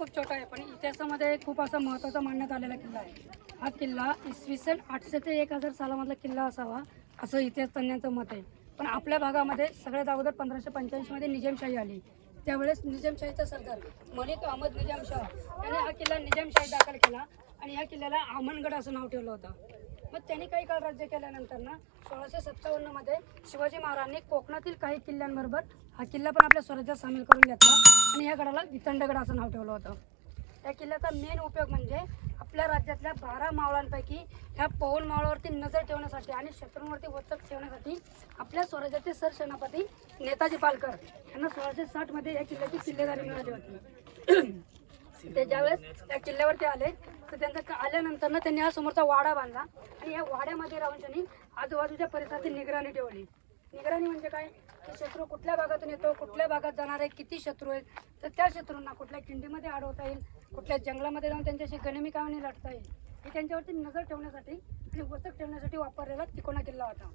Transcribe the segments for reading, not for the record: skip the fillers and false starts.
खूप छोटा आहे, पण इतिहासामध्ये खूप असा महत्त्वाचा मानण्यात आलेला किल्ला आहे. हा किल्ला इसवी सन 800 ते 1000 सालामधला किल्ला असावा असं इतिहास तज्ञांचं मत आहे. पण आपल्या भागामध्ये सगळ्यात अगोदर 1585 मध्ये निजामशाही आली. त्यावेळेस निजामशाहीचा सरदार मलिक अहमद निजामशाह याने हा किल्ला निजामशाही दाखल केला आणि या किल्ल्याला आमनगड असं नाव ठेवलं होतं. मग त्यांनी काही काळ राज्य केल्यानंतर ना 1657 मध्ये शिवाजी महाराजांनी कोकणातील काही किल्ल्यांबरोबर हा किल्ला पण आपल्या स्वराज्यात सामील करून घेतला आणि या गडाला वितंडगड असं नाव ठेवलं होतं. या किल्ल्याचा मेन उपयोग म्हणजे आपल्या राज्यातल्या 12 मावळांपैकी ह्या पवन मावळावरती नजर ठेवण्यासाठी आणि शत्रूंवरती वचक ठेवण्यासाठी आपल्या स्वराज्याचे सरसेनापती नेताजी पालकर यांना 1660 मध्ये या किल्ल्याची किल्लेदारी मिळाली होती. ते ज्यावेळेस त्या किल्ल्यावरती आले तर त्यांचा आल्यानंतर त्यांनी हा समोरचा वाडा बांधला आणि या वाड्यामध्ये राहून त्यांनी आजूबाजूच्या परिसराची निगराणी ठेवली. निगराणी म्हणजे काय की शत्रू कुठल्या भागातून येतो, कुठल्या भागात जाणार आहे, किती शत्रू आहेत, तर त्या शत्रूंना कुठल्या खिंडीमध्ये अडवता येईल, कुठल्या जंगलामध्ये जाऊन त्यांच्याशी गनिमी कामाने लढता येईल, हे त्यांच्यावरती नजर ठेवण्यासाठी आणि वचक ठेवण्यासाठी वापरलेला तिकोना किल्ला होता.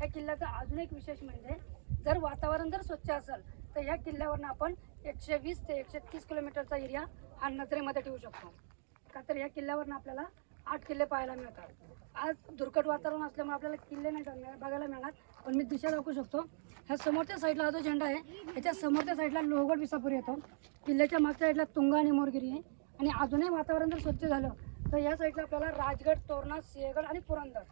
या किल्ल्याचा अजून एक विशेष म्हणजे जर वातावरण जर स्वच्छ असेल तर या किल्ल्यावरनं आपण 120 ते 130 किलोमीटरचा एरिया हा नजरेमध्ये ठेवू शकतो. का तर या किल्ल्यावरनं आपल्याला 8 किल्ले पाहायला मिळतात. आज दुर्गट वातावरण असल्यामुळे आपल्याला किल्ले नाही बघायला मिळणार, पण मी दिशा दाखवू शकतो. ह्या समोरच्या साईडला हा जो झेंडा आहे ह्याच्या समोरच्या साईडला लोहगड विसापूर येतो. किल्ल्याच्या मागच्या साईडला तुंगा आणि मोरगिरी आहे आणि अजूनही वातावरण जर स्वच्छ झालं तर या साईडला आपल्याला राजगड, तोरणा, सिंहगड आणि पुरंदर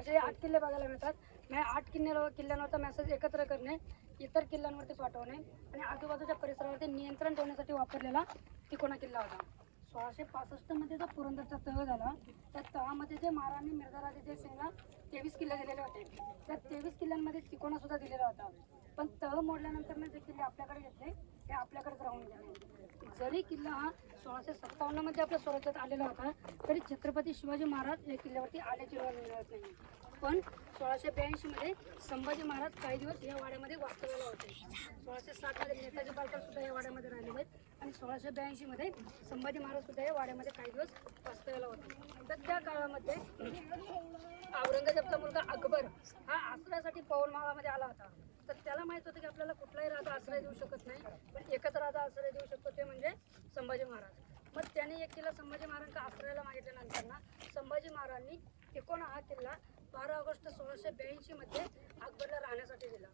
असे 8 किल्ले बघायला मिळतात. मी 8 किल्ल्यांवरचा मेसेज एकत्र करणे, इतर किल्ल्यांवरती पाठवणे आणि आजूबाजूच्या परिसरावरती नियंत्रण ठेवण्यासाठी वापरलेला तिकोना किल्ला होता. 1665 मध्ये जो पुरंदरचा तह झाला त्या तहामध्ये जे महाराणी मिर्झाराजे जयसिंगला 23 किल्ले दिलेले होते, त्या 23 किल्ल्यांमध्ये तिकोना सुद्धा दिलेला होता. पण तह मोडल्यानंतर जे किल्ले आपल्याकडे घेतले ते आपल्याकडेच राहून गेले. जरी किल्ला हा 1657 मध्ये आपल्या स्वराज्यात आलेला होता तरी छत्रपती शिवाजी महाराज या किल्ल्यावरती आल्याची नोंद मिळत नाही. पण 1682 मध्ये संभाजी महाराज काही दिवस या वाड्यामध्ये वास्तव्याला होते. 1660 मध्ये नेताजी पालकर सुद्धा या वाड्यामध्ये राहिलेले आहेत आणि 1682 मध्ये संभाजी महाराज सुद्धा या वाड्यामध्ये काही दिवस वास्तव्याला होते. तर त्या काळामध्ये औरंगजेबचा मुलगा अकबर हा आश्रयासाठी पवनमाळामध्ये आला होता. तर त्याला माहित होतं की आपल्याला कुठलाही राजा आश्रय देऊ शकत नाही, पण एकच राजा आश्रय देऊ शकतो ते म्हणजे संभाजी महाराज. मग त्याने एक किल्ला संभाजी महाराजांना आश्रयाला मागितल्यानंतर ना संभाजी महाराजांनी तिकोना हा किल्ला 12 ऑगस्ट 1682 मध्ये अकबरला राहण्यासाठी दिला.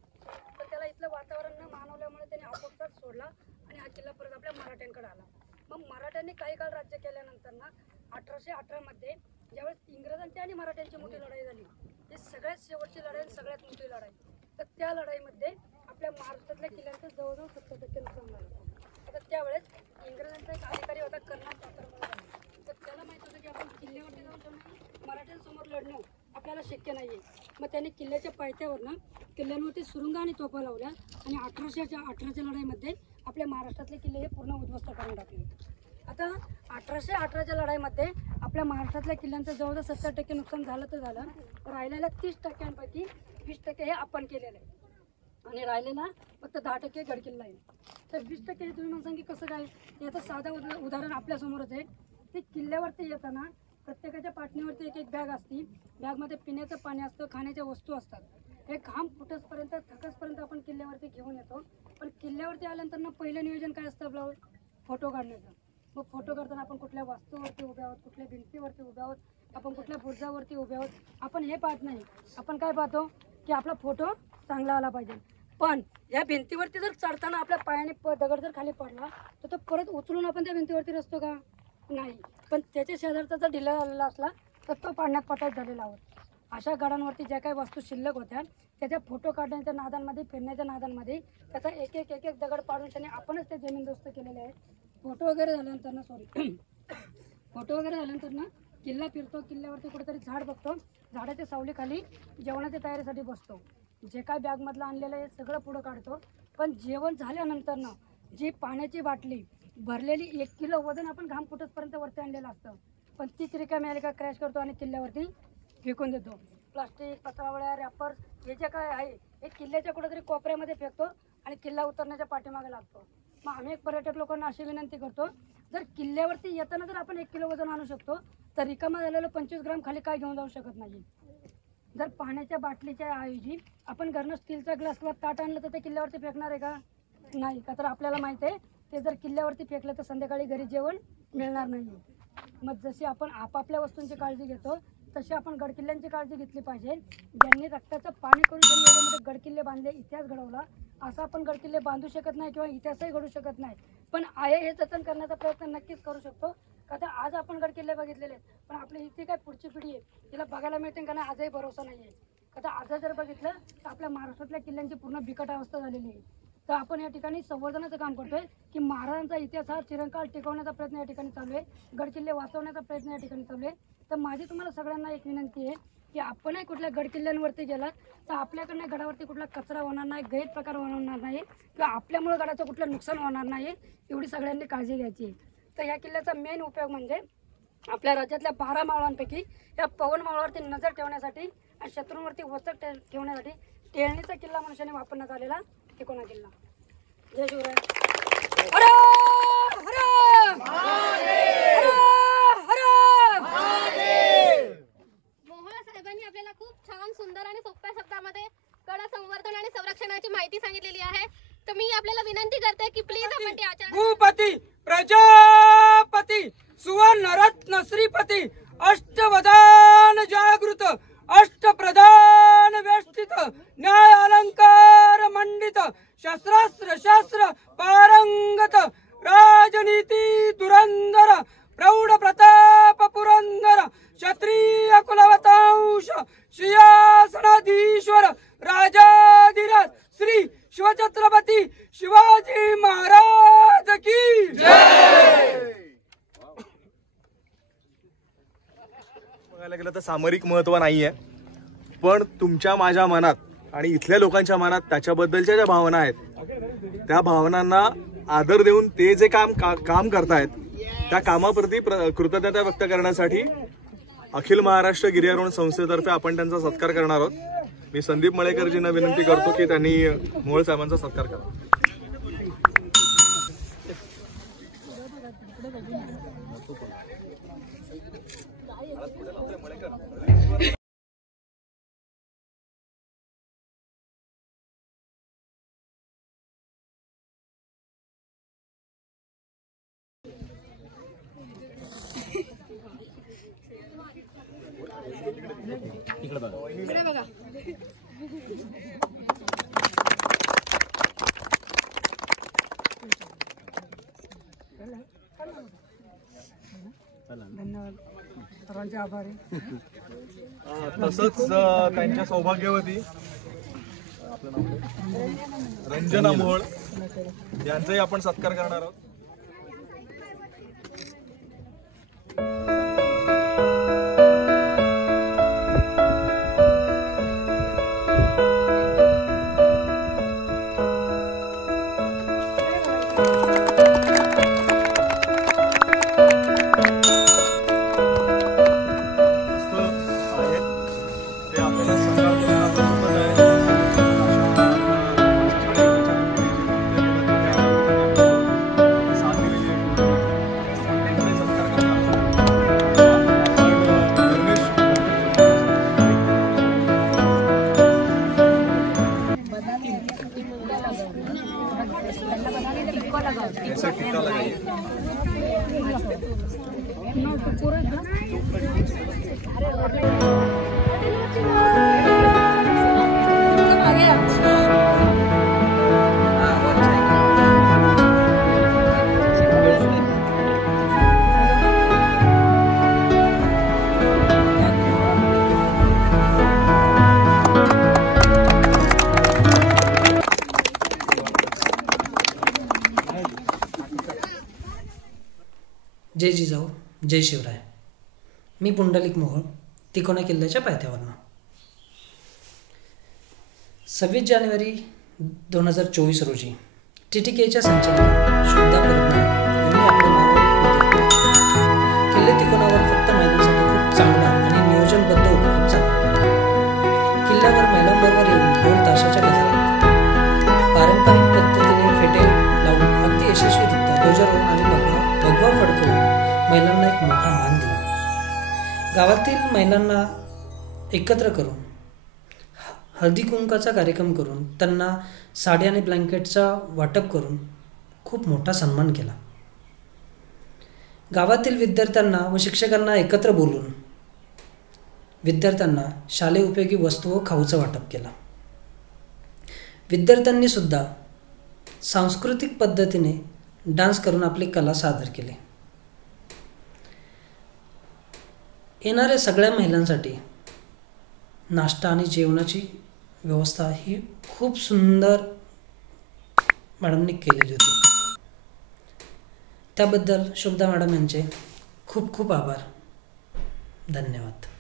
तर त्याला इथलं वातावरण न मानवल्यामुळे त्याने आपोआप सोडला आणि हा किल्ला परत आपल्या मराठ्यांकडे आला. मग मराठ्यांनी काही काळ राज्य केल्यानंतर ना 1818 मध्ये ज्यावेळेस इंग्रजांची आणि मराठ्यांची मोठी लढाई झाली, ही सगळ्यात शेवटची लढाई, सगळ्यात मोठी लढाई, तर त्या लढाईमध्ये आपल्या महाराष्ट्रातल्या किल्ल्यांचं जवळजवळ 70% नुकसान झालं. आता त्यावेळेस इंग्रजांचा एक अधिकारी होता कर्नल तातर, तर त्याला माहित होतं की आपण किल्ल्यावरती जाऊन मराठ्यांसमोर लढणं आपल्याला शक्य नाहीये. मग त्यांनी किल्ल्याच्या पायथ्यावरनं किल्ल्यांवरती सुरुंग आणि तोफा लावल्या आणि 1818च्या लढाईमध्ये आपल्या महाराष्ट्रातले किल्ले हे पूर्ण उद्ध्वस्त करून टाकले. आता 1818च्या लढाईमध्ये आपल्या महाराष्ट्रातल्या किल्ल्यांचं जवळजवळ 70% नुकसान झालं तर झालं, राहिलेल्या 30%पैकी 20% हे आपण केलेलं आहे आणि राहिलेला फक्त 10% गड किल्ला आहे. तर 20% हे तुम्ही मला सांगी कसं काय? याचं साधं उदाहरण आपल्यासमोरच आहे. ते किल्ल्यावरती येताना प्रत्येकाच्या पाठणीवरती एक एक बॅग असते. बॅगमध्ये पिण्याचं पाणी असतं, खाण्याच्या वस्तू असतात. हे घाम फुटसपर्यंत थकसपर्यंत आपण किल्ल्यावरती घेऊन येतो. पण किल्ल्यावरती आल्यानंतर ना पहिलं नियोजन काय असतं आपलं? फोटो काढण्याचं. मग फोटो काढताना आपण कुठल्या वास्तूवरती उभे आहोत, कुठल्या भिंतीवरती उभे आहोत, आपण कुठल्या बुर्जावरती उभे आहोत, आपण हे पाहत नाही. आपण काय पाहतो की आपला फोटो चांगला आला पाहिजे. पण या भिंतीवरती जर चढताना आपल्या पायाने दगड जर खाली पडला तर तो परत उचलून आपण त्या भिंतीवरती रचतो का? नाही. पण त्याच्या शेजारचा जर ढिला झालेला असला तर तो पाण्यात पटात झालेला आहोत. अशा गडांवरती ज्या काही वस्तू शिल्लक होत्या त्याच्या फोटो काढण्याच्या नादांमध्ये, फिरण्याच्या नादांमध्ये त्याचा एक एक दगड पाडून त्याने आपणच ते जमीनदोस्त केलेले आहे. फोटो वगैरे झाल्यानंतर ना किल्ला फिरतो, किल्ल्यावरती कुठेतरी झाड बघतो, झाडाच्या सावलीखाली जेवणाच्या तयारीसाठी बसतो. जे काय बॅगमधलं आणलेलं आहे सगळं पुढं काढतो. पण जेवण झाल्यानंतर ना जी पाण्याची बाटली भरलेली 1 किलो वजन आपण घाम फुटतपर्यंत वरती आणलेलं असतं, पण तीच रिकामी आली का क्रॅश करतो आणि किल्ल्यावरती फेकून देतो. प्लास्टिक, पत्रावळ्या, रॅपर्स हे जे काय आहे हे किल्ल्याच्या कुठेतरी कोपऱ्यामध्ये फेकतो आणि किल्ला उतरण्याच्या पाठीमागे लागतो. मग आम्ही एक पर्यटक लोकांना अशी विनंती करतो, जर किल्ल्यावरती येताना जर आपण 1 किलो वजन आणू शकतो तर रिकामा झालेलं 25 ग्राम खाली काय घेऊन जाऊ शकत नाही. जर पाण्याच्या बाटलीच्या ऐवजी आपण घरनं स्टीलचा ग्लास किंवा ताट आणलं तर ते किल्ल्यावरती फेकणार आहे का? नाही. का तर आपल्याला माहिती आहे ते जर किल्ल्यावरती फेकलं तर संध्याकाळी घरी जेवण मिळणार नाही. मग जशी आपण आपापल्या वस्तूंची काळजी घेतो तशी आपण गडकिल्ल्यांची काळजी घेतली पाहिजे. ज्यांनी रक्ताचं पाणी करून त्यांनी एवढे मोठे गडकिल्ले बांधले, इतिहास घडवला, असं आपण गडकिल्ले बांधू शकत नाही किंवा इतिहासही घडू शकत नाही. पण आहे हे जतन करण्याचा प्रयत्न नक्कीच करू शकतो. का तर आज आपण गडकिल्ले बघितलेले आहेत, पण आपली इथे काय पुढची पिढी आहे तिला बघायला मिळते का नाही आजही भरोसा नाही आहे. का तर आज जर बघितलं तर आपल्या महाराष्ट्रातल्या किल्ल्यांची पूर्ण बिकट अवस्था झालेली आहे. तर आपण या ठिकाणी संवर्धनाचं काम करतोय की महाराजांचा इतिहास हा चिरंकाळ टिकवण्याचा प्रयत्न या ठिकाणी चालू आहे, गडकिल्ले वाचवण्याचा प्रयत्न या ठिकाणी चालू आहे. तर माझी तुम्हाला सगळ्यांना एक विनंती आहे की आपणही कुठल्या गडकिल्ल्यांवरती गेलात तर आपल्याकडनं गडावरती कुठला कचरा होणार नाही, गैरप्रकार होणार नाही किंवा आपल्यामुळे गडाचं कुठलं नुकसान होणार नाही, एवढी सगळ्यांनी काळजी घ्यायची आहे. तर या किल्ल्याचा मेन उपयोग म्हणजे आपल्या राज्यातल्या 12 मावळांपैकी या पवन मावळावरती नजर ठेवण्यासाठी आणि शत्रूंवरती वचक ठेवण्यासाठी टेळणीचा किल्ला मनुष्याने वापरण्यात आलेला तिकोना किल्ला. जय शिवराय. हर हर महादेव. मोहोळ साहेबांनी आपल्याला खूप छान, सुंदर आणि सोप्या शब्दामध्ये गड संवर्धन आणि संरक्षणाची माहिती सांगितलेली आहे. तर मी आपल्याला विनंती करते की प्लीज आपण ते आचरण. भूपती प्रजापती सुवर्ण रत्न श्रीपती अष्टवदान जागृत अष्टप्रधान वेष्टित न्याय अलंकार मंडित शस्त्रास्त्र शास्त्र पारंगत राजनीती धुरंधर प्रौढ प्रताप पुरंदर क्षत्रिय कुलवतांश सिंहासनाधीश्वर राजाधिराज श्री शिवछत्रपती शिवाजी महाराज की जय. बघायला गेलं तर सामरिक महत्व नाहीये, पण तुमच्या माझ्या मनात आणि इथल्या लोकांच्या मनात त्याच्याबद्दलच्या ज्या भावना आहेत त्या भावनांना आदर देऊन ते जे काम करतायत त्या कामाप्रती कृतज्ञता व्यक्त करण्यासाठी अखिल महाराष्ट्र गिर्यारोहण संस्थेतर्फे आपण त्यांचा सत्कार करणार आहोत. मी संदीप मळेकरजींना विनंती करतो की त्यांनी मोहोळ साहेबांचा सत्कार करा. इकडे बघा. धन्यवाद. सर्वांचे आभारी. तसंच त्यांच्या सौभाग्यवती रंजना मोहोळ यांचाही आपण सत्कार करणार आहोत. जय जिजाऊ, जय शिवराय. मी पुंडलिक मोहोळ, तिकोना किल्ल्याच्या पायथ्यावरनं. 26 जानेवारी 2024 रोजी TTKच्या संचालक श्रद्धा परब यांनी आपल्या नावामध्ये किल्ले तिकोनावर फक्त महिलांसाठी खूप चांगला आणि नियोजनबद्ध उपक्रम चालू केला. किल्ल्यावर महिलांबरोबर येऊन ढोल ताशाच्या गजरात पारंपरिक पद्धतीने फेटे लावून अगदी यशस्वीरित्या ध्वजारोहण आणि भगवा फडकवून महिलांना एक मोठा मान दिला. गावातील महिलांना एकत्र करून हळदी कुंकाचा कार्यक्रम करून त्यांना साडी आणि ब्लँकेटचा वाटप करून खूप मोठा सन्मान केला. गावातील विद्यार्थ्यांना व शिक्षकांना एकत्र बोलून विद्यार्थ्यांना शालेय उपयोगी वस्तू व खाऊचं वाटप केलं. विद्यार्थ्यांनी सुद्धा सांस्कृतिक पद्धतीने डान्स करून आपली कला सादर केली. येणाऱ्या सगळ्या महिलांसाठी नाश्ता आणि जेवणाची व्यवस्था ही खूप सुंदर मॅडमनी केलेली होती. त्याबद्दल शुभदा मॅडम यांचे खूप खूप आभार. धन्यवाद.